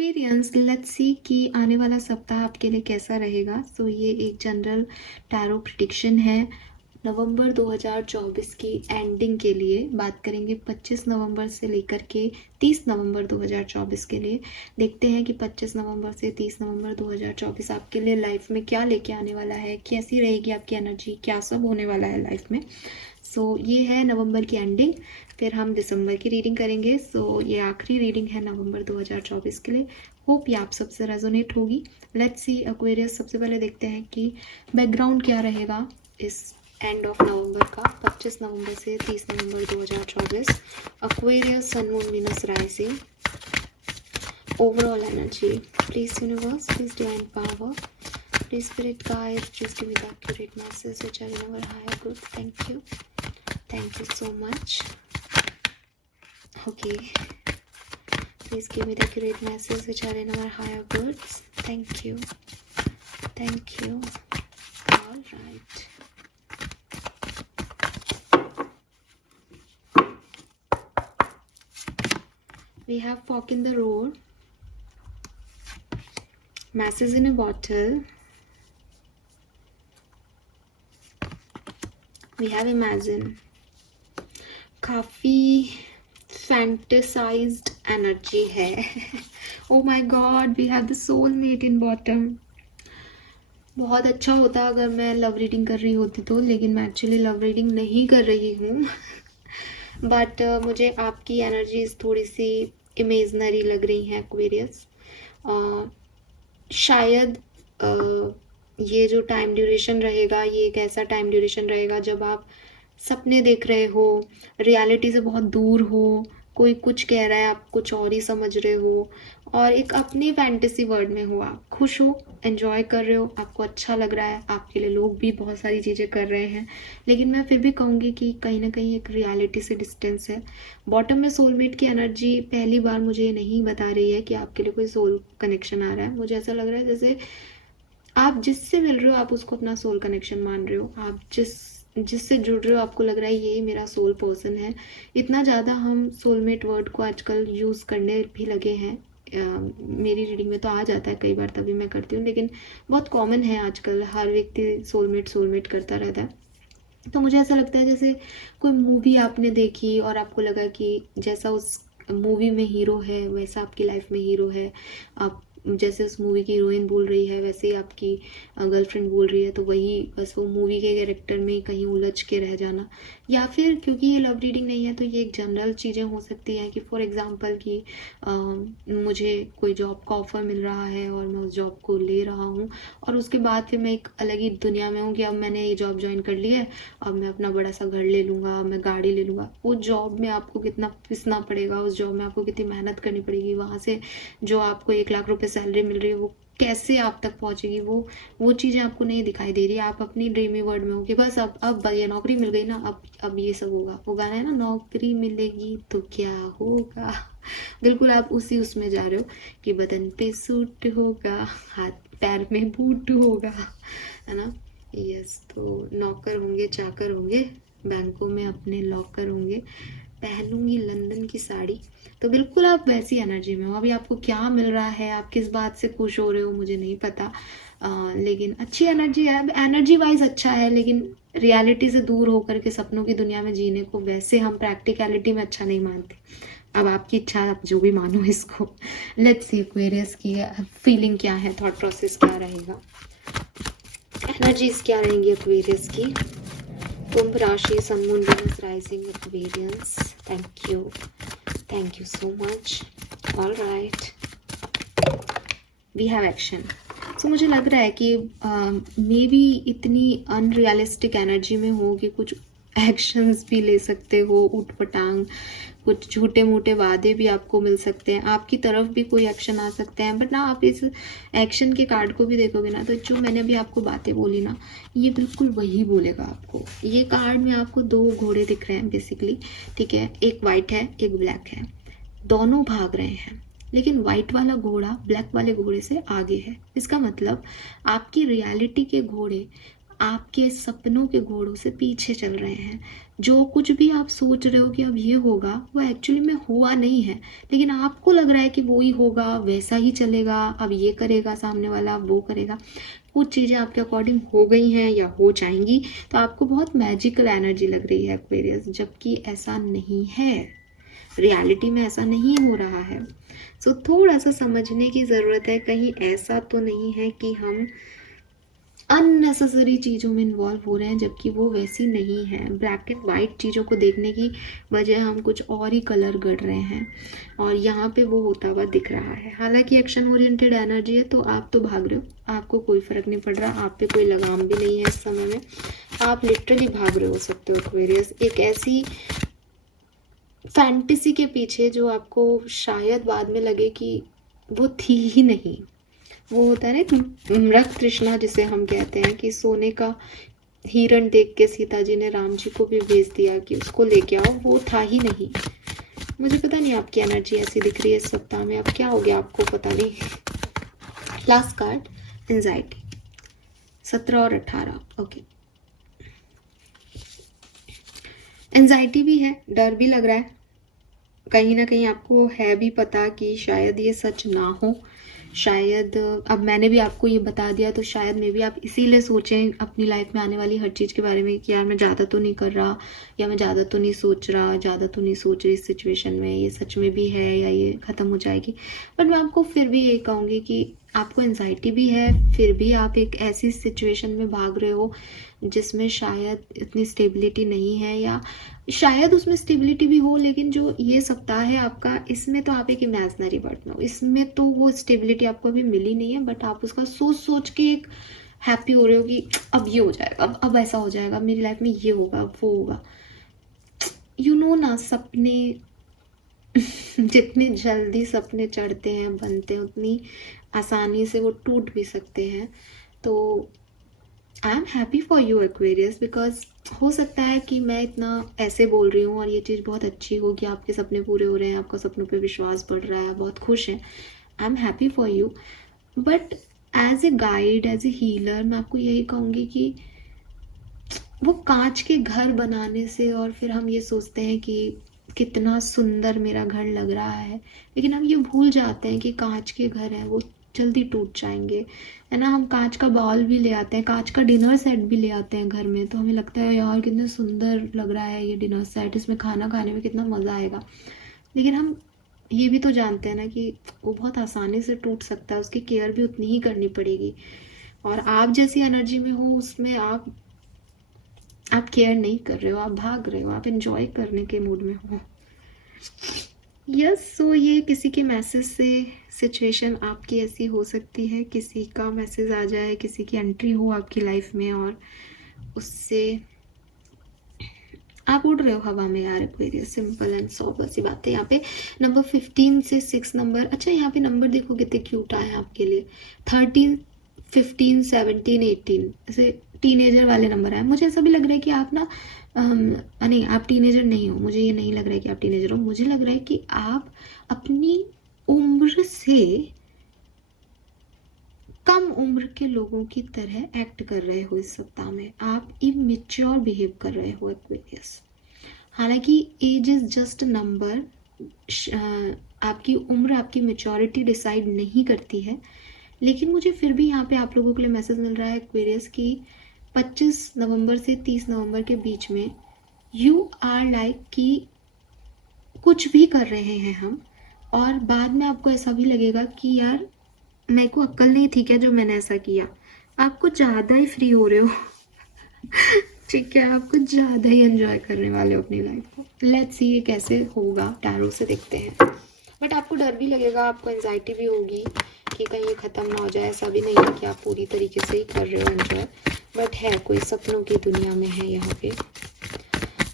Aquarians, let's see कि आने वाला सप्ताह आपके लिए कैसा रहेगा। सो ये एक जनरल टैरो प्रिडिक्शन है नवंबर 2024 की एंडिंग के लिए। बात करेंगे 25 नवंबर से लेकर के 30 नवंबर 2024 के लिए। देखते हैं कि 25 नवंबर से 30 नवंबर 2024 आपके लिए लाइफ में क्या लेके आने वाला है, कैसी रहेगी आपकी एनर्जी, क्या सब होने वाला है लाइफ में। सो ये है नवंबर की एंडिंग, फिर हम दिसंबर की रीडिंग करेंगे। सो ये आखिरी रीडिंग है नवंबर 2024 के लिए। होप ये आप सबसे रेजोनेट होगी। लेट्स सी एक्वेरियस, सबसे पहले देखते हैं कि बैकग्राउंड क्या रहेगा इस एंड ऑफ नवंबर का, 25 नवंबर से 30 नवंबर 2024। Aquarius, sun, moon, Venus rising, overall energy. Please universe, please divine power, please spirit guide, please give me the accurate message which are in our higher good. Thank you so much. Okay, please give me the accurate message which are in our higher goods. Thank you. All right. We have fork in the road, masses in a bottle, we have imagine, काफ़ी fantasized energy है। Oh my God, we have the soulmate in bottom. बहुत अच्छा होता अगर मैं love reading कर रही होती तो, लेकिन मैं एक्चुअली लव रीडिंग नहीं कर रही हूँ। बट मुझे आपकी एनर्जीज थोड़ी सी इमेजनरी लग रही हैं एक्वेरियस। शायद ये जो टाइम ड्यूरेशन रहेगा, ये एक ऐसा टाइम ड्यूरेशन रहेगा जब आप सपने देख रहे हो, रियलिटी से बहुत दूर हो, कोई कुछ कह रहा है, आप कुछ और ही समझ रहे हो, और एक अपनी फैंटेसी वर्ल्ड में हो। आप खुश हो, एंजॉय कर रहे हो, आपको अच्छा लग रहा है, आपके लिए लोग भी बहुत सारी चीज़ें कर रहे हैं, लेकिन मैं फिर भी कहूँगी कि कहीं ना कहीं एक रियलिटी से डिस्टेंस है। बॉटम में सोलमेट की एनर्जी पहली बार मुझे ये नहीं बता रही है कि आपके लिए कोई सोल कनेक्शन आ रहा है। मुझे ऐसा लग रहा है जैसे आप जिससे मिल रहे हो आप उसको अपना सोल कनेक्शन मान रहे हो। आप जिससे जुड़ रहे हो आपको लग रहा है यही मेरा सोल पर्सन है। इतना ज़्यादा हम सोलमेट वर्ड को आजकल यूज़ करने भी लगे हैं। मेरी रीडिंग में तो आ जाता है कई बार, तभी मैं करती हूँ, लेकिन बहुत कॉमन है आजकल, हर व्यक्ति सोलमेट करता रहता है। तो मुझे ऐसा लगता है जैसे कोई मूवी आपने देखी और आपको लगा कि जैसा उस मूवी में हीरो है वैसा आपकी लाइफ में हीरो है। आप जैसे उस मूवी की हीरोइन बोल रही है वैसे ही आपकी गर्लफ्रेंड बोल रही है, तो वही बस वो मूवी के कैरेक्टर में कहीं उलझ के रह जाना। या फिर क्योंकि ये लव रीडिंग नहीं है तो ये एक जनरल चीज़ें हो सकती हैं कि फॉर एग्जांपल कि मुझे कोई जॉब का ऑफ़र मिल रहा है और मैं उस जॉब को ले रहा हूँ, और उसके बाद फिर मैं एक अलग ही दुनिया में हूँ कि अब मैंने ये जॉब ज्वाइन कर ली है, अब मैं अपना बड़ा सा घर ले लूँगा, मैं गाड़ी ले लूँगा। वो जॉब में आपको कितना पिसना पड़ेगा, उस जॉब में आपको कितनी मेहनत करनी पड़ेगी, वहाँ से जो आपको 1 लाख रुपए सैलरी मिल रही है वो कैसे आप तक पहुंचेगी, वो चीज़ें आपको नहीं दिखाई दे रही। आप अपनी ड्रीमी वर्ल्ड में हो कि बस अब ये नौकरी मिल गई ना, अब ये सब होगा। वो गाना है ना, नौकरी मिलेगी तो क्या होगा। बिल्कुल आप उसी उसमें जा रहे हो कि बदन पे सूट होगा, हाथ पैर में बूट होगा, है ना। यस, तो नौकर होंगे, चाकर होंगे, बैंकों में अपने लॉकर होंगे, पहनूंगी लंदन की साड़ी। तो बिल्कुल आप वैसी एनर्जी में हो। अभी आपको क्या मिल रहा है, आप किस बात से खुश हो रहे हो, मुझे नहीं पता, लेकिन अच्छी एनर्जी है। एनर्जी वाइज अच्छा है, लेकिन रियलिटी से दूर होकर के सपनों की दुनिया में जीने को वैसे हम प्रैक्टिकलिटी में अच्छा नहीं मानते। अब आपकी इच्छा, आप जो भी मानो इसको। लेट्स सी एक्वेरियस की फीलिंग क्या है, थॉट प्रोसेस क्या रहेगा, एनर्जीज क्या रहेंगी एक्वेरियस की। कुंभ राशि, sun, moon, Venus rising, Aquarians. Thank you so much. All right, we have action. So मुझे लग रहा है कि मे बी इतनी अनरियलिस्टिक एनर्जी में हो कि कुछ एक्शंस भी ले सकते हो, उठ पटांग, कुछ झूठे मूठे वादे भी आपको मिल सकते हैं, आपकी तरफ भी कोई एक्शन आ सकते हैं। बट ना, आप इस एक्शन के कार्ड को भी देखोगे ना, तो जो मैंने अभी आपको बातें बोली ना, ये बिल्कुल वही बोलेगा आपको। ये कार्ड में आपको 2 घोड़े दिख रहे हैं बेसिकली, ठीक है। एक वाइट है, एक ब्लैक है, दोनों भाग रहे हैं, लेकिन वाइट वाला घोड़ा ब्लैक वाले घोड़े से आगे है। इसका मतलब आपकी रियलिटी के घोड़े आपके सपनों के घोड़ों से पीछे चल रहे हैं। जो कुछ भी आप सोच रहे हो कि अब ये होगा, वो एक्चुअली में हुआ नहीं है, लेकिन आपको लग रहा है कि वो ही होगा, वैसा ही चलेगा, अब ये करेगा सामने वाला, अब वो करेगा। कुछ चीज़ें आपके अकॉर्डिंग हो गई हैं या हो जाएंगी, तो आपको बहुत मैजिकल एनर्जी लग रही है एक्वेरियस, जबकि ऐसा नहीं है। रियलिटी में ऐसा नहीं हो रहा है। सो थोड़ा सा समझने की ज़रूरत है, कहीं ऐसा तो नहीं है कि हम अननेसेसरी चीज़ों में इन्वॉल्व हो रहे हैं, जबकि वो वैसी नहीं है। ब्लैक एंड वाइट चीज़ों को देखने की बजाय हम कुछ और ही कलर गढ़ रहे हैं, और यहाँ पे वो होता हुआ दिख रहा है। हालांकि एक्शन ओरिएंटेड एनर्जी है, तो आप तो भाग रहे हो, आपको कोई फ़र्क नहीं पड़ रहा, आप पे कोई लगाम भी नहीं है इस समय में, आप लिटरली भाग रहे हो सकते हो एक्वेरियस, एक ऐसी फैंटेसी के पीछे जो आपको शायद बाद में लगे कि वो थी ही नहीं। वो होता है ना एक मृग तृष्णा जिसे हम कहते हैं, कि सोने का हिरण देख के सीता जी ने राम जी को भी भेज दिया कि उसको लेके आओ, वो था ही नहीं। मुझे पता नहीं आपकी एनर्जी ऐसी दिख रही है इस सप्ताह में, अब क्या हो गया आपको पता नहीं। लास्ट कार्ड एंजाइटी, 17 और 18। ओके, एंजाइटी भी है, डर भी लग रहा है, कहीं ना कहीं आपको है भी पता कि शायद ये सच ना हो, शायद अब मैंने भी आपको ये बता दिया तो शायद मे भी आप इसीलिए सोचें अपनी लाइफ में आने वाली हर चीज़ के बारे में कि यार मैं ज़्यादा तो नहीं कर रहा, या मैं ज़्यादा तो नहीं सोच रहा, ज़्यादा तो नहीं सोच रही इस सिचुएशन में, ये सच में भी है या ये ख़त्म हो जाएगी। बट मैं आपको फिर भी यही कहूँगी कि आपको एंजाइटी भी है, फिर भी आप एक ऐसी सिचुएशन में भाग रहे हो जिसमें शायद इतनी स्टेबिलिटी नहीं है, या शायद उसमें स्टेबिलिटी भी हो, लेकिन जो ये सप्ताह है आपका, इसमें तो आप एक इमेजिनरी वर्ल्ड में हो, इसमें तो वो स्टेबिलिटी आपको अभी मिली नहीं है, बट आप उसका सोच सोच के एक हैप्पी हो रहे हो कि अब ये हो जाएगा, अब ऐसा हो जाएगा, मेरी लाइफ में ये होगा, वो होगा। यू नो ना, सपने जितनी जल्दी सपने चढ़ते हैं, बनते हैं, उतनी आसानी से वो टूट भी सकते हैं। तो आई am happy for you Aquarius, because हो सकता है कि मैं इतना ऐसे बोल रही हूँ और ये चीज़ बहुत अच्छी हो कि आपके सपने पूरे हो रहे हैं, आपका सपनों पे विश्वास बढ़ रहा है, बहुत खुश हैं। I am happy for you, but as a guide, as a healer, मैं आपको यही कहूँगी कि वो कांच के घर बनाने से, और फिर हम ये सोचते हैं कि कितना सुंदर मेरा घर लग रहा है, लेकिन हम ये भूल जाते हैं कि कांच के घर हैं वो जल्दी टूट जाएंगे, है ना। हम कांच का बाउल भी ले आते हैं, कांच का डिनर सेट भी ले आते हैं घर में, तो हमें लगता है यार कितना सुंदर लग रहा है ये डिनर सेट, इसमें खाना खाने में कितना मज़ा आएगा, लेकिन हम ये भी तो जानते हैं ना कि वो बहुत आसानी से टूट सकता है, उसकी केयर भी उतनी ही करनी पड़ेगी। और आप जैसी एनर्जी में हो उसमें आप केयर नहीं कर रहे हो, आप भाग रहे हो, आप एंजॉय करने के मूड में हो। यस, सो ये किसी के मैसेज से सिचुएशन आपकी ऐसी हो सकती है, किसी का मैसेज आ जाए, किसी की एंट्री हो आपकी लाइफ में और उससे आप उड़ रहे हो हवा में यार एक्वेरियस, सिंपल एंड सॉबर सी बात है। यहाँ पे नंबर 15 से 6 नंबर, अच्छा यहाँ पे नंबर देखो कितने क्यूट आए आपके लिए, 13, 15, 17, 18, ऐसे टीनेजर वाले नंबर आए। मुझे ऐसा भी लग रहा है कि आप ना नहीं, आप टीनेजर नहीं हो, मुझे ये नहीं लग रहा है कि आप टीनेजर हो, मुझे लग रहा है कि आप अपनी उम्र से कम उम्र के लोगों की तरह एक्ट कर रहे हो इस सप्ताह में, आप इमेच्योर बिहेव कर रहे हो एक्वेरियस। हालांकि एज इज जस्ट नंबर, आपकी उम्र आपकी मेच्योरिटी डिसाइड नहीं करती है, लेकिन मुझे फिर भी यहाँ पे आप लोगों के लिए मैसेज मिल रहा है एक्वेरियस कि 25 नवंबर से 30 नवंबर के बीच में यू आर लाइक कि कुछ भी कर रहे हैं हम, और बाद में आपको ऐसा भी लगेगा कि यार मेरे को अक्ल नहीं थी क्या जो मैंने ऐसा किया। आप कुछ ज़्यादा ही फ्री हो रहे हो ठीक है, आप कुछ ज़्यादा ही एंजॉय करने वाले हो अपनी लाइफ को। लेट्स सी ये कैसे होगा, टैरो से देखते हैं। बट आपको डर भी लगेगा, आपको एंजाइटी भी होगी कि कहीं ये ख़त्म ना हो जाए। ऐसा भी नहीं है कि आप पूरी तरीके से ही कर रहे हो एंजॉय, बट है कोई सपनों की दुनिया में है यहाँ पे।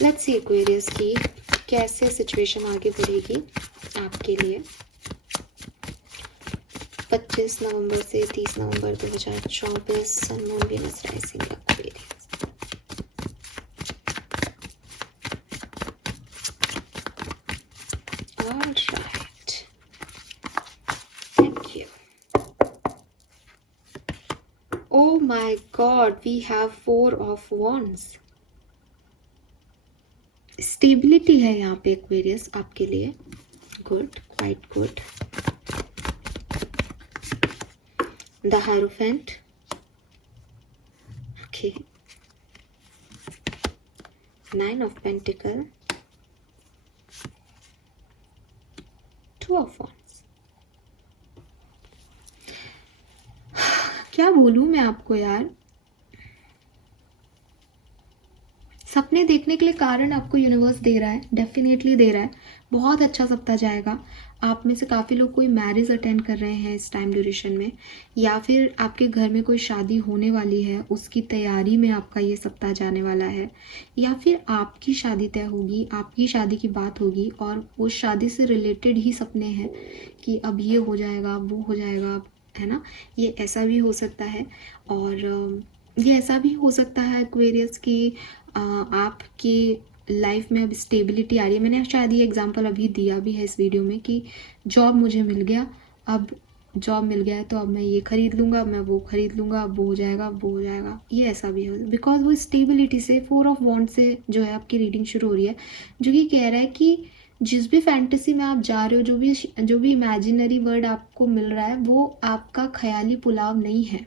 लेट्स सी एक्वेरियस की कैसे सिचुएशन आगे बढ़ेगी आपके लिए 25 नवंबर से 30 नवंबर 2024 sun moon Venus rising Aquarius. Alright, thank you. Oh Oh my God, we have 4 of Wands. Stability है यहाँ पे एक्वेरियस आपके लिए. Good, quite good. The hierophant. Okay. 9 of Pentacle. 2 of Wands. क्या बोलूं मैं आपको यार. सपने देखने के लिए कारण आपको यूनिवर्स दे रहा है, डेफिनेटली दे रहा है. बहुत अच्छा सप्ताह जाएगा. आप में से काफ़ी लोग कोई मैरिज अटेंड कर रहे हैं इस टाइम ड्यूरेशन में, या फिर आपके घर में कोई शादी होने वाली है, उसकी तैयारी में आपका ये सप्ताह जाने वाला है, या फिर आपकी शादी तय होगी, आपकी शादी की बात होगी और वो शादी से रिलेटेड ही सपने हैं कि अब ये हो जाएगा, वो हो जाएगा, है ना. ये ऐसा भी हो सकता है. और ये ऐसा भी हो सकता है एक्वेरियस की आपकी लाइफ में अब स्टेबिलिटी आ रही है. मैंने शायद ये एग्जांपल अभी दिया भी है इस वीडियो में कि जॉब मुझे मिल गया, अब जॉब मिल गया है तो अब मैं ये खरीद लूँगा, मैं वो खरीद लूँगा, अब वो हो जाएगा, अब वो हो जाएगा. ये ऐसा भी है बिकॉज वो स्टेबिलिटी से 4 ऑफ वॉन्ड से जो है आपकी रीडिंग शुरू हो रही है, जो कि कह रहा है कि जिस भी फैंटेसी में आप जा रहे हो, जो भी इमेजिनरी वर्ड आपको मिल रहा है, वो आपका ख्याली पुलाव नहीं है.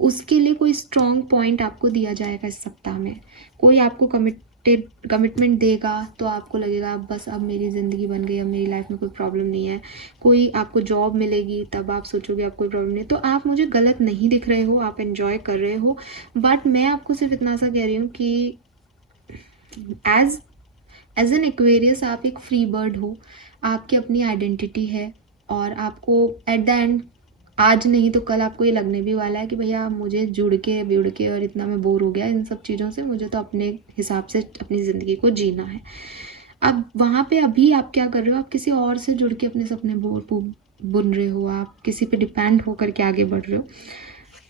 उसके लिए कोई स्ट्रॉन्ग पॉइंट आपको दिया जाएगा इस सप्ताह में. कोई आपको कमिटमेंट देगा तो आपको लगेगा बस अब मेरी ज़िंदगी बन गई, अब मेरी लाइफ में कोई प्रॉब्लम नहीं है. कोई आपको जॉब मिलेगी तब आप सोचोगे अब कोई प्रॉब्लम नहीं. तो आप मुझे गलत नहीं दिख रहे हो, आप एंजॉय कर रहे हो. बट मैं आपको सिर्फ इतना सा कह रही हूँ कि एज एन एक्वेरियस आप एक फ्री बर्ड हो. आपकी अपनी आइडेंटिटी है और आपको एट द एंड आज नहीं तो कल आपको ये लगने भी वाला है कि भैया मुझे जुड़ के और इतना मैं बोर हो गया इन सब चीज़ों से, मुझे तो अपने हिसाब से अपनी ज़िंदगी को जीना है. अब वहाँ पे अभी आप क्या कर रहे हो, आप किसी और से जुड़ के अपने सपने बुन रहे हो, आप किसी पे डिपेंड होकर के आगे बढ़ रहे हो.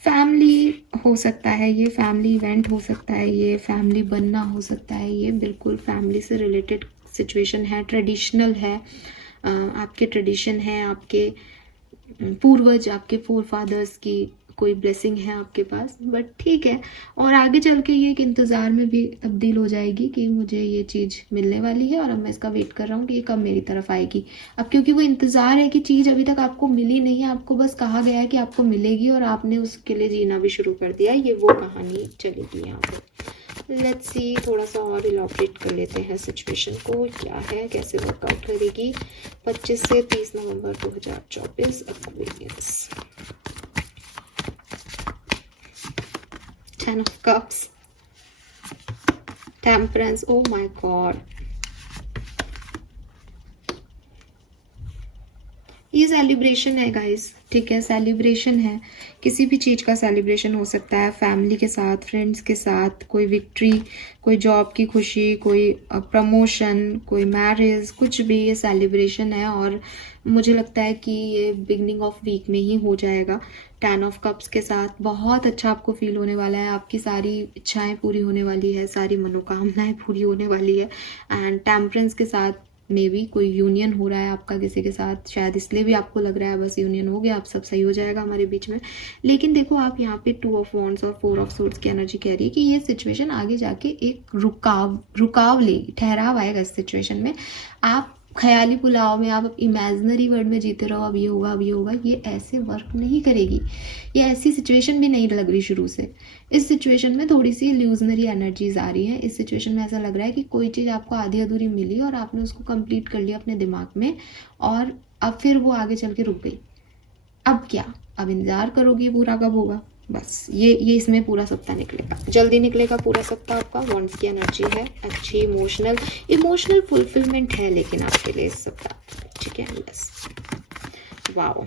फैमिली हो सकता है, ये फैमिली इवेंट हो सकता है, ये फैमिली बनना हो सकता है, ये बिल्कुल फैमिली से रिलेटेड सिचुएशन है, ट्रेडिशनल है. आपके ट्रेडिशन है, आपके पूर्वज, आपके फोर फादर्स की कोई ब्लेसिंग है आपके पास. बट ठीक है, और आगे चल के ये एक इंतज़ार में भी तब्दील हो जाएगी कि मुझे ये चीज़ मिलने वाली है और अब मैं इसका वेट कर रहा हूँ कि ये कब मेरी तरफ आएगी. अब क्योंकि वो इंतज़ार है कि चीज़ अभी तक आपको मिली नहीं है, आपको बस कहा गया है कि आपको मिलेगी और आपने उसके लिए जीना भी शुरू कर दिया. ये वो कहानी चलेगी यहाँ पर. लेट्स सी, थोड़ा सा और इलॉबरेट कर लेते हैं सिचुएशन को, क्या है, कैसे वर्कआउट करेगी 25 से 30 नवंबर 2024 Aquarius. 10 of Cups, Temperance. Oh my God, ये सेलिब्रेशन है गाइस, ठीक है, सेलिब्रेशन है. किसी भी चीज़ का सेलिब्रेशन हो सकता है, फैमिली के साथ, फ्रेंड्स के साथ, कोई विक्ट्री, कोई जॉब की खुशी, कोई प्रमोशन, कोई मैरिज, कुछ भी ये सेलिब्रेशन है. और मुझे लगता है कि ये बिगनिंग ऑफ वीक में ही हो जाएगा. 10 ऑफ कप्स के साथ बहुत अच्छा आपको फील होने वाला है. आपकी सारी इच्छाएं पूरी होने वाली है, सारी मनोकामनाएं पूरी होने वाली है. एंड टेम्परेंस के साथ मे भी कोई यूनियन हो रहा है आपका किसी के साथ, शायद इसलिए भी आपको लग रहा है बस यूनियन हो गया, अब सब सही हो जाएगा हमारे बीच में. लेकिन देखो, आप यहाँ पे 2 ऑफ वॉन्ड्स और 4 ऑफ सोर्ड्स की एनर्जी कह रही है कि ये सिचुएशन आगे जाके एक रुकाव लेगी, ठहराव आएगा इस सिचुएशन में. आप ख्याली पुलाव में, आप इमेजिनरी वर्ल्ड में जीते रहो, अब ये होगा, अब ये होगा, ये ऐसे वर्क नहीं करेगी. ये ऐसी सिचुएशन भी नहीं लग रही शुरू से. इस सिचुएशन में थोड़ी सी इल्यूजनरी एनर्जीज आ रही है. इस सिचुएशन में ऐसा लग रहा है कि कोई चीज़ आपको आधी अधूरी मिली और आपने उसको कंप्लीट कर लिया अपने दिमाग में, और अब फिर वो आगे चल के रुक गई. अब क्या, अब इंतजार करोगी पूरा कब होगा. बस ये इसमें पूरा सप्ताह निकलेगा, जल्दी निकलेगा पूरा सप्ताह आपका. वॉन्ड्स की एनर्जी है अच्छी, इमोशनल फुलफिलमेंट है लेकिन आपके लिए इस सप्ताह, ठीक है. बस वाओ,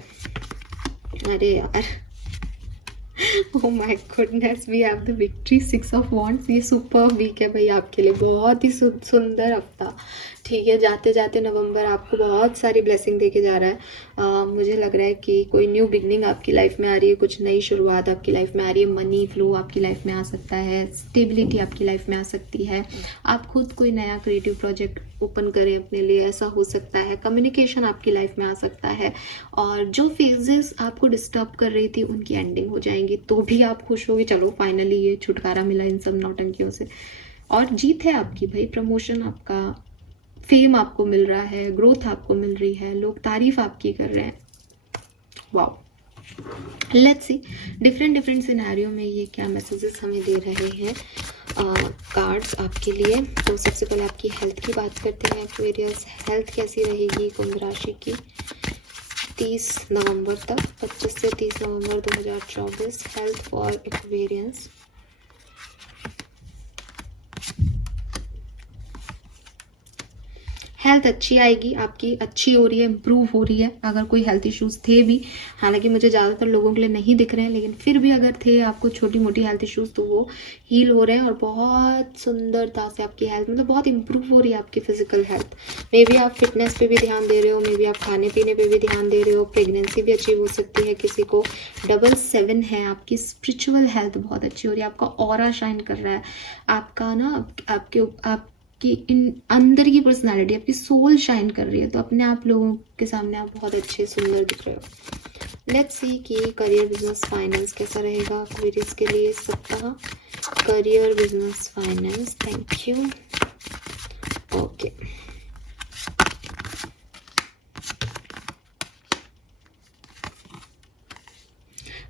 अरे यार, oh my goodness, we have the victory. 6 of wands. ये सुपर वीक है भाई आपके लिए, बहुत ही सुंदर हफ्ता. ठीक है, जाते जाते नवंबर आपको बहुत सारी ब्लेसिंग देके जा रहा है। मुझे लग रहा है कि कोई न्यू बिगनिंग आपकी लाइफ में आ रही है, कुछ नई शुरुआत आपकी लाइफ में आ रही है, मनी फ्लो आपकी लाइफ में आ सकता है, स्टेबिलिटी आपकी लाइफ में आ सकती है। आप खुद कोई नया क्रिएटिव प्रोजेक्ट ओपन करें अपने लिए, ऐसा हो सकता है। कम्युनिकेशन आपकी लाइफ में आ सकता है, और जो फेजेस आपको डिस्टर्ब कर रही थी उनकी एंडिंग हो जाएंगी, तो भी आप खुश होगे, चलो फाइनली ये छुटकारा मिला इन सब नौटंकियों से। और जीत है आपकी भाई, प्रमोशन आपका, फेम आपको मिल रहा है, ग्रोथ आपको मिल रही है, लोग तारीफ आपकी कर रहे हैं। Wow, let's see different different scenario में ये क्या मैसेजेस हमें दे रहे हैं कार्ड्स आपके लिए। तो सबसे पहले आपकी हेल्थ की बात करते हैं। एक्वेरियस, हेल्थ कैसी रहेगी कुंभ राशि की 30 नवंबर तक, 25 से 30 नवंबर 2024, हेल्थ फॉर एक्वेरियंस। हेल्थ अच्छी आएगी आपकी, अच्छी हो रही है, इम्प्रूव हो रही है। अगर कोई हेल्थ इश्यूज थे भी, हालांकि मुझे ज़्यादातर लोगों के लिए नहीं दिख रहे हैं, लेकिन फिर भी अगर थे आपको छोटी मोटी हेल्थ इश्यूज, तो वो हील हो रहे हैं और बहुत सुंदरता से आपकी हेल्थ मतलब बहुत इम्प्रूव हो रही है आपकी फिजिकल हेल्थ। मे बी आप फिटनेस पे भी ध्यान दे रहे हो, मे बी आप खाने पीने पे भी ध्यान दे रहे हो, प्रेगनेंसी भी अचीव हो सकती है किसी को। 777 है, आपकी स्पिरिचुअल हेल्थ बहुत अच्छी हो रही है, आपका ऑरा शाइन कर रहा है, आपका ना कि इन अंदर की पर्सनालिटी, आपकी सोल शाइन कर रही है, तो अपने आप लोगों के सामने आप बहुत अच्छे सुंदर दिख रहे हो। लेट्स सी कि करियर, बिजनेस, फाइनेंस कैसा रहेगा एक्वेरियस के लिए इस सप्ताह। Career, business, finance, thank you. Okay,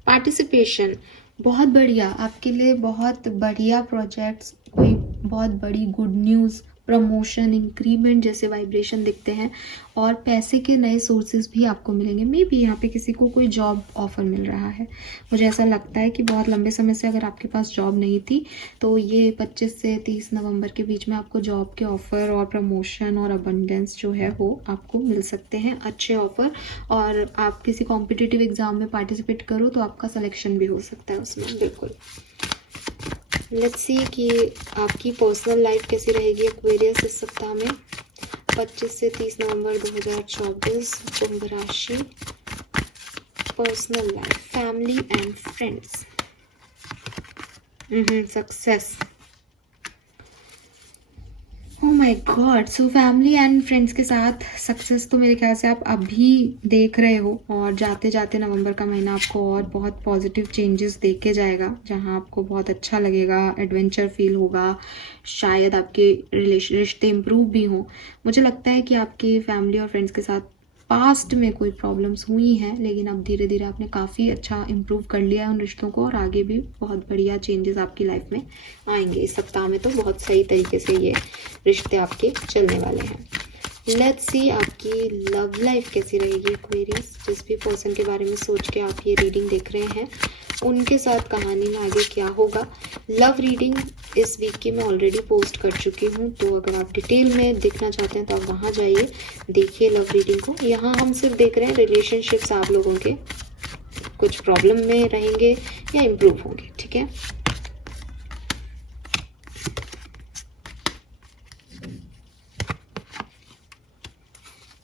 participation बहुत बढ़िया आपके लिए, बहुत बढ़िया प्रोजेक्ट्स, कोई बहुत बड़ी गुड न्यूज़, प्रमोशन, इंक्रीमेंट जैसे वाइब्रेशन दिखते हैं, और पैसे के नए सोर्सेज भी आपको मिलेंगे। मे बी यहाँ पे किसी को कोई जॉब ऑफर मिल रहा है। मुझे ऐसा लगता है कि बहुत लंबे समय से अगर आपके पास जॉब नहीं थी, तो ये 25 से 30 नवंबर के बीच में आपको जॉब के ऑफर और प्रमोशन और अबंडेंस जो है वो आपको मिल सकते हैं, अच्छे ऑफर। और आप किसी कॉम्पिटिटिव एग्जाम में पार्टिसिपेट करो तो आपका सिलेक्शन भी हो सकता है उसमें, बिल्कुल। लेट्स सी कि आपकी पर्सनल लाइफ कैसी रहेगी एक्वेरियस इस सप्ताह में, 25 से 30 नवंबर 2024, कुंभ राशि। Personal life, family and friends, success. Oh my God, so family and friends के साथ सक्सेस तो मेरे ख्याल से आप अभी देख रहे हो, और जाते जाते नवंबर का महीना आपको और बहुत पॉजिटिव चेंजेस दे के जाएगा, जहां आपको बहुत अच्छा लगेगा, एडवेंचर फील होगा, शायद आपके रिश्ते इम्प्रूव भी हों। मुझे लगता है कि आपकी फैमिली और फ्रेंड्स के साथ पास्ट में कोई प्रॉब्लम्स हुई हैं, लेकिन अब धीरे धीरे आपने काफ़ी अच्छा इम्प्रूव कर लिया है उन रिश्तों को, और आगे भी बहुत बढ़िया चेंजेस आपकी लाइफ में आएंगे इस सप्ताह में। तो बहुत सही तरीके से ये रिश्ते आपके चलने वाले हैं। लेट्स सी आपकी लव लाइफ कैसी रहेगी एक्वेरियस। जिस भी पर्सन के बारे में सोच के आप ये रीडिंग देख रहे हैं, उनके साथ कहानी में आगे क्या होगा। लव रीडिंग इस वीक की मैं ऑलरेडी पोस्ट कर चुकी हूँ, तो अगर आप डिटेल में देखना चाहते हैं तो आप वहाँ जाइए, देखिए लव रीडिंग को। यहाँ हम सिर्फ देख रहे हैं रिलेशनशिप्स आप लोगों के कुछ प्रॉब्लम में रहेंगे या इम्प्रूव होंगे, ठीक है।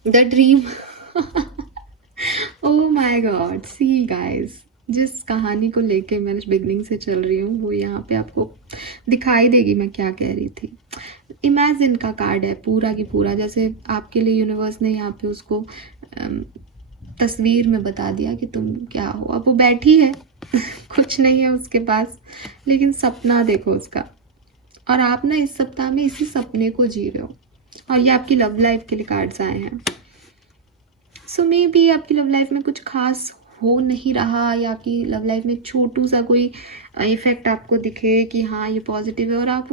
The dream oh my God, see guys, जिस कहानी को लेके मैं बिगनिंग से चल रही हूँ वो यहाँ पे आपको दिखाई देगी मैं क्या कह रही थी। इमेजिन का कार्ड है पूरा की पूरा, जैसे आपके लिए यूनिवर्स ने यहाँ पे उसको तस्वीर में बता दिया कि तुम क्या हो। अब वो बैठी है कुछ नहीं है उसके पास, लेकिन सपना देखो उसका, और आप ना इस सप्ताह में इसी सपने को जी रहे हो। और ये आपकी लव लाइफ के लिए कार्ड्स आए हैं। सो मे बी आपकी लव लाइफ में कुछ खास हो नहीं रहा, या आपकी लव लाइफ में एक छोटू सा कोई इफेक्ट आपको दिखे कि हाँ ये पॉजिटिव है, और आप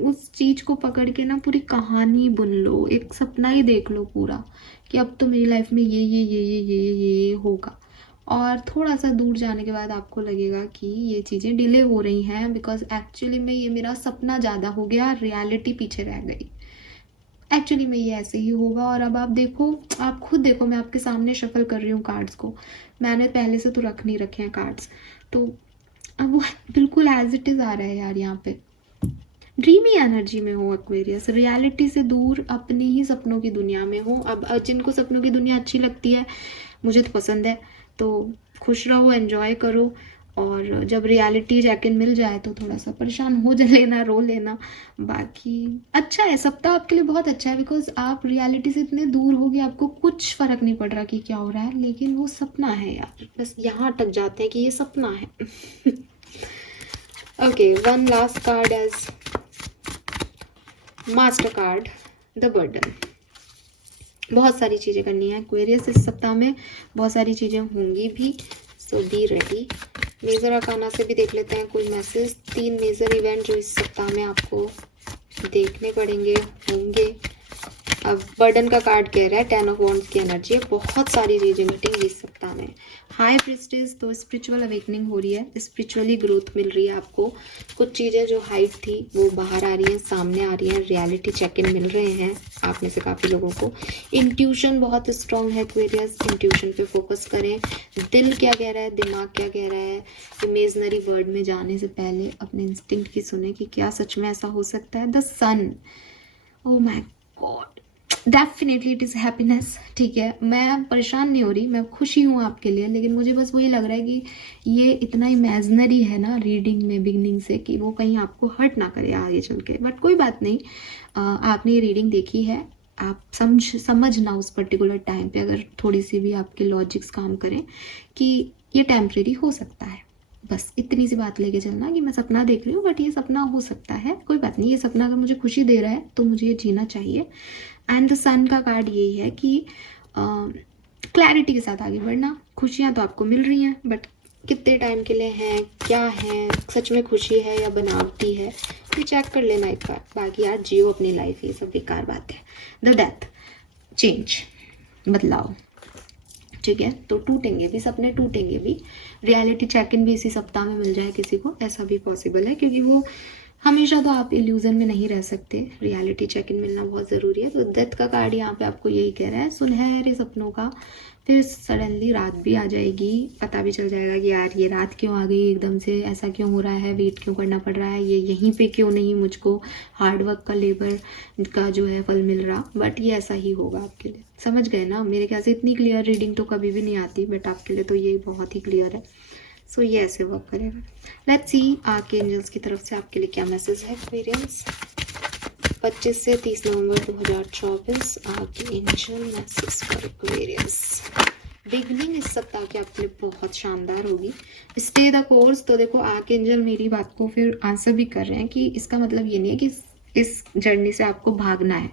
उस चीज़ को पकड़ के ना पूरी कहानी बुन लो, एक सपना ही देख लो पूरा कि अब तो मेरी लाइफ में ये होगा। और थोड़ा सा दूर जाने के बाद आपको लगेगा कि ये चीज़ें डिले हो रही हैं, बिकॉज एक्चुअली में ये मेरा सपना ज़्यादा हो गया, रियलिटी पीछे रह गई। एक्चुअली में ये ऐसे ही होगा। और अब आप देखो, आप खुद देखो, मैं आपके सामने शफल कर रही हूँ कार्ड्स को, मैंने पहले से तो रख नहीं रखे हैं कार्ड्स, तो अब वो बिल्कुल एज इट इज़ आ रहा है यार यहाँ पे। ड्रीमी एनर्जी में हो एक्वेरियस, रियलिटी से दूर अपने ही सपनों की दुनिया में हो। अब जिनको सपनों की दुनिया अच्छी लगती है, मुझे तो पसंद है, तो खुश रहो, एंजॉय करो। और जब रियलिटी चेक इन मिल जाए तो थोड़ा सा परेशान हो जा लेना, रो लेना। बाकी अच्छा है, सप्ताह आपके लिए बहुत अच्छा है, बिकॉज आप रियलिटी से इतने दूर हो गए, आपको कुछ फर्क नहीं पड़ रहा कि क्या हो रहा है, लेकिन वो सपना है यार, बस यहाँ अटक जाते हैं कि ये सपना है। Okay, one last card as master card, the burden. बहुत सारी चीज़ें करनी है एक्वेरियस इस सप्ताह में, बहुत सारी चीज़ें होंगी भी, सो बी रेडी। मेजर अकाना से भी देख लेते हैं कोई मैसेज, 3 मेजर इवेंट जो इस सप्ताह में आपको देखने पड़ेंगे, होंगे। अब बर्डन का कार्ड कह रहा है 10 ऑफ वॉन्ड्स की एनर्जी है, बहुत सारी चीज़ें मीटिंग इस सप्ताह में। हाई प्रिस्टेस, तो स्पिरिचुअल अवेकनिंग हो रही है, स्पिरिचुअली ग्रोथ मिल रही है आपको। कुछ चीज़ें जो हाइड थी वो बाहर आ रही हैं, सामने आ रही हैं, रियलिटी चेक इन मिल रहे हैं आप में से काफ़ी लोगों को। इंट्यूशन बहुत स्ट्रांग है एक्वेरियस, इंट्यूशन पे फोकस करें। दिल क्या कह रहा है, दिमाग क्या कह रहा है, इमेजनरी वर्ल्ड में जाने से पहले अपने इंस्टिंक्ट की सुने कि क्या सच में ऐसा हो सकता है। The sun, oh my God, definitely it is happiness. ठीक है, मैं परेशान नहीं हो रही, मैं खुशी हूँ आपके लिए, लेकिन मुझे बस वही लग रहा है कि ये इतना इमेजनरी है ना रीडिंग में बिगनिंग से, कि वो कहीं आपको हर्ट ना करे आगे चल के। बट कोई बात नहीं, आपने ये रीडिंग देखी है, आप समझना उस पर्टिकुलर टाइम पे, अगर थोड़ी सी भी आपके लॉजिक्स काम करें कि ये टेम्प्रेरी हो सकता है। बस इतनी सी बात लेके चलना कि मैं सपना देख रही हूँ, बट ये सपना हो सकता है, कोई बात नहीं। ये सपना अगर मुझे खुशी दे रहा है तो मुझे ये जीना चाहिए। एंड द सन का कार्ड यही है कि क्लैरिटी के साथ आगे बढ़ना। खुशियाँ तो आपको मिल रही हैं, बट कितने टाइम के लिए हैं, क्या है, सच में खुशी है या बनावटी है, ये चेक कर लेना एक बार। बाकी यार जियो अपनी लाइफ, ये सब बेकार बात है। द डेथ, चेंज, बदलाव। ठीक है, तो टूटेंगे भी सपने, टूटेंगे भी। रियलिटी चेक इन भी इसी सप्ताह में मिल जाए किसी को, ऐसा भी पॉसिबल है, क्योंकि वो हमेशा तो आप इल्यूजन में नहीं रह सकते, रियलिटी चेक इन मिलना बहुत ज़रूरी है। तो डेथ का कार्ड यहाँ पे आपको यही कह रहा है, सुनहरे सपनों का। फिर सडनली रात भी आ जाएगी, पता भी चल जाएगा कि यार ये रात क्यों आ गई एकदम से, ऐसा क्यों हो रहा है, वेट क्यों करना पड़ रहा है, ये यहीं पे क्यों नहीं मुझको हार्डवर्क का, लेबर का जो है फल मिल रहा। बट ये ऐसा ही होगा आपके लिए, समझ गए ना। मेरे ख्याल से इतनी क्लियर रीडिंग तो कभी भी नहीं आती, बट आपके लिए तो ये बहुत ही क्लियर है। सो ये ऐसे वर्क करेगा। लेट्स सी आर्कएंजल्स की तरफ से आपके लिए क्या मैसेज है एक्वेरियंस। 25 से 30 नवंबर 2024 archangel message for Aquarians. Beginning इस सप्ताह की आपके लिए बहुत शानदार होगी। स्टे द कोर्स, तो देखो आर्कएंजल मेरी बात को फिर आंसर भी कर रहे हैं कि इसका मतलब ये नहीं है कि इस जर्नी से आपको भागना है।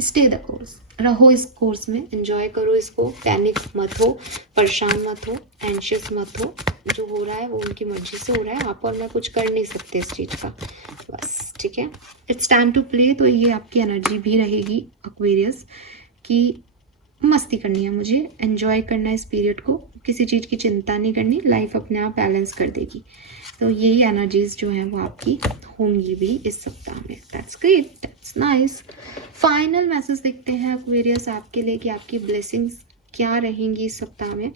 स्टे द कोर्स, रहो इस कोर्स में, एंजॉय करो इसको, पैनिक मत हो, परेशान मत हो, एंशियस मत हो। जो हो रहा है वो उनकी मर्जी से हो रहा है, आप और मैं कुछ कर नहीं सकते इस चीज़ का, बस। ठीक है, इट्स टाइम टू प्ले, तो ये आपकी एनर्जी भी रहेगी एक्वेरियस कि मस्ती करनी है, मुझे एंजॉय करना है इस पीरियड को, किसी चीज़ की चिंता नहीं करनी, लाइफ अपने आप बैलेंस कर देगी। तो यही एनर्जीज जो हैं वो आपकी होंगी भी इस सप्ताह में। That's great, that's nice. Final message देखते हैं एक्वेरियस आपके लिए कि आपकी ब्लेसिंग्स क्या रहेंगी इस सप्ताह में।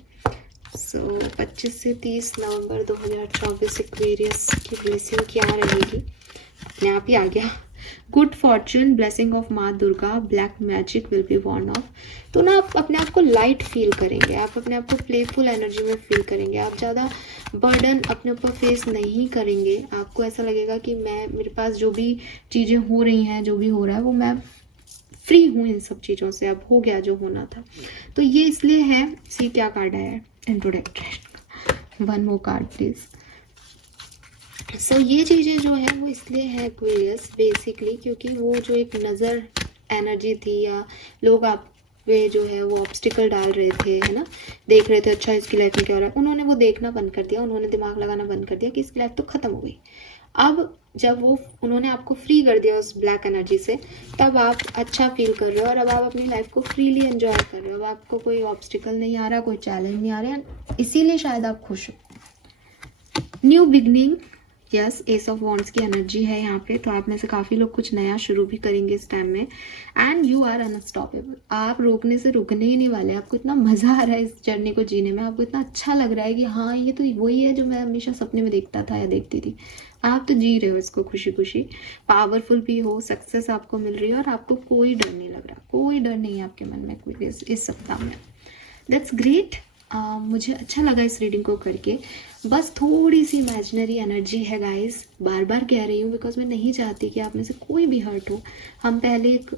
सो 25 से 30 नवंबर 2024 एक्वेरियस की ब्लेसिंग क्या रहेगी, अपने आप ही आ गया। गुड फॉर्चून, ब्लेसिंग ऑफ माँ Durga, black magic will be Warne of. तो ना आप अपने आप को लाइट फील करेंगे, आप अपने आप को प्लेफुल एनर्जी में फील करेंगे, आप ज़्यादा बर्डन अपने ऊपर फेस नहीं करेंगे। आपको ऐसा लगेगा कि मेरे पास जो भी चीज़ें हो रही हैं, जो भी हो रहा है, वो मैं फ्री हूँ इन सब चीज़ों से, अब हो गया जो होना था। तो ये इसलिए है, सी क्या कार्ड आया है, introductory, one more card please. So ये चीज़ें जो है वो इसलिए है एक्वेरियस बेसिकली, क्योंकि वो जो एक नज़र एनर्जी थी, या लोग आप पे जो है वो ऑब्स्टिकल डाल रहे थे, है ना, देख रहे थे अच्छा इसकी लाइफ में क्या हो रहा है, उन्होंने वो देखना बंद कर दिया, उन्होंने दिमाग लगाना बंद कर दिया कि इसकी लाइफ तो ख़त्म हो गई। अब जब वो उन्होंने आपको फ्री कर दिया उस ब्लैक एनर्जी से, तब आप अच्छा फील कर रहे हो और अब आप अपनी लाइफ को फ्रीली एंजॉय कर रहे हो। अब आपको कोई ऑब्स्टिकल नहीं आ रहा, कोई चैलेंज नहीं आ रहा, इसीलिए शायद आप खुश हो। New beginning, yes, S of wands की एनर्जी है यहाँ पे, तो आप में से काफ़ी लोग कुछ नया शुरू भी करेंगे इस टाइम में। एंड यू आर अनस्टॉपेबल, आप रोकने से रुकने ही नहीं वाले। आपको इतना मज़ा आ रहा है इस जर्नी को जीने में, आपको इतना अच्छा लग रहा है कि हाँ ये तो वही है जो मैं हमेशा सपने में देखता था या देखती थी। आप तो जी रहे हो इसको खुशी खुशी, पावरफुल भी हो, सक्सेस आपको मिल रही है और आपको कोई डर नहीं लग रहा, कोई डर नहीं है आपके मन में कोई इस सप्ताह में। That's great. मुझे अच्छा लगा इस रीडिंग को करके। बस थोड़ी सी इमेजिनरी एनर्जी है गाइस, बार बार कह रही हूँ बिकॉज मैं नहीं चाहती कि आप में से कोई भी हर्ट हो। हम पहले एक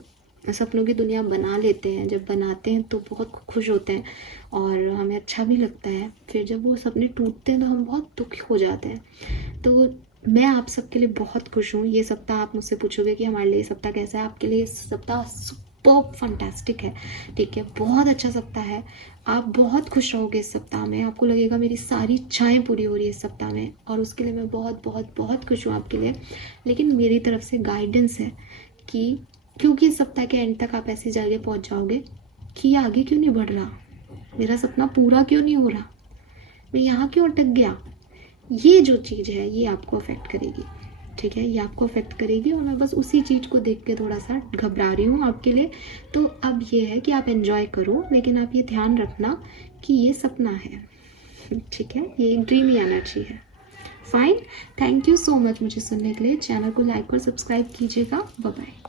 सपनों की दुनिया बना लेते हैं, जब बनाते हैं तो बहुत खुश होते हैं और हमें अच्छा भी लगता है, फिर जब वो सपने टूटते हैं तो हम बहुत दुखी हो जाते हैं। तो मैं आप सबके लिए बहुत खुश हूँ। ये सप्ताह आप मुझसे पूछोगे कि हमारे लिए ये सप्ताह कैसा है, आपके लिए सप्ताह सुपर फंटास्टिक है, ठीक है, बहुत अच्छा सप्ताह है। आप बहुत खुश रहोगे इस सप्ताह में, आपको लगेगा मेरी सारी इच्छाएं पूरी हो रही है इस सप्ताह में, और उसके लिए मैं बहुत बहुत बहुत खुश हूँ आपके लिए। लेकिन मेरी तरफ से गाइडेंस है कि क्योंकि इस सप्ताह के एंड तक आप ऐसी जगह पहुँच जाओगे कि आगे क्यों नहीं बढ़ रहा, मेरा सपना पूरा क्यों नहीं हो रहा, मैं यहाँ क्यों अटक गया। ये जो चीज़ है ये आपको अफेक्ट करेगी, ठीक है, ये आपको अफेक्ट करेगी। और मैं बस उसी चीज़ को देख के थोड़ा सा घबरा रही हूँ आपके लिए। तो अब ये है कि आप एंजॉय करो, लेकिन आप ये ध्यान रखना कि ये सपना है, ठीक है, ये एक ड्रीमी एनर्जी है। Fine, thank you so much मुझे सुनने के लिए। चैनल को लाइक और सब्सक्राइब कीजिएगा। Bye bye.